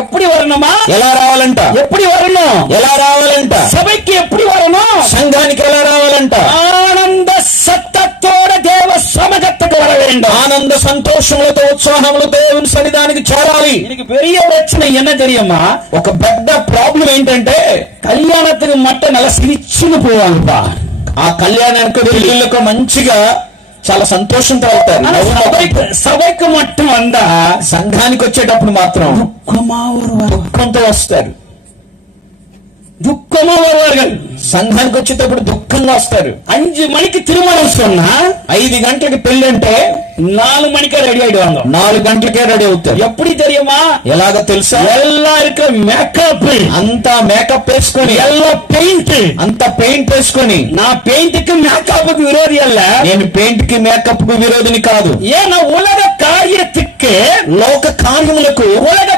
எப்படி வரணுமா? ఎలా రావాలంట? எப்படி வரணும்? ఎలా రావాలంట? సభకి எப்படி வரணும்? సంఘానికి ఎలా రావాలంట? ఆనంద సత్తతోడ దేవ సమగత్తకు వర வேண்டும். ఆనంద సంతోషములతో ఉత్సాహములతో దేవుని సన్నిధానికి చేరాలి. எனக்கு பெரிய பிரச்சனை என்ன தெரியுமா? ఒక పెద్ద ప్రాబ్లం ఏంటంటే కళ్యాణத்துக்கு மட்டும் நல்லா సిరిచ్చుకు పోవాలంట. ఆ కళ్యాణానికి పెళ్లిళ్ళకు మంచిగా చాలా సంతోషంతో వెళ్తారు. సభకు మట్టం అందా సంఘానికి వచ్చేటప్పుడు మాత్రం దుఃఖంతో వస్తారు. దుఃఖమా வருவார்கள். సంఘానికి వచ్చేటప్పుడు దుఃఖంగా వస్తారు. 5 மணிக்கு திருமணம் சொன்னா 5 గంటలకి పెళ్లి అంటే 4 మணிకే రెడీ ஆயிடுவாங்க. 4 గంటలకే రెడీ అవుతారు. எப்படி தெரியுமா? ఎలాగో తెలుసా? எல்லாருக்கும் మేకప్, అంతా మేకప్ వేసుకొని, ఎల్లో పెయింట్, అంతా పెయింట్ వేసుకొని. నా పెయింట్ కి మేకప్ కి విరోధి అల్ల. నేను పెయింట్ కి మేకప్ కు విరోధిని కాదు. ఏనా ఉలగ కార్యத்துக்கு, లోక కార్యములకు, ఉలగ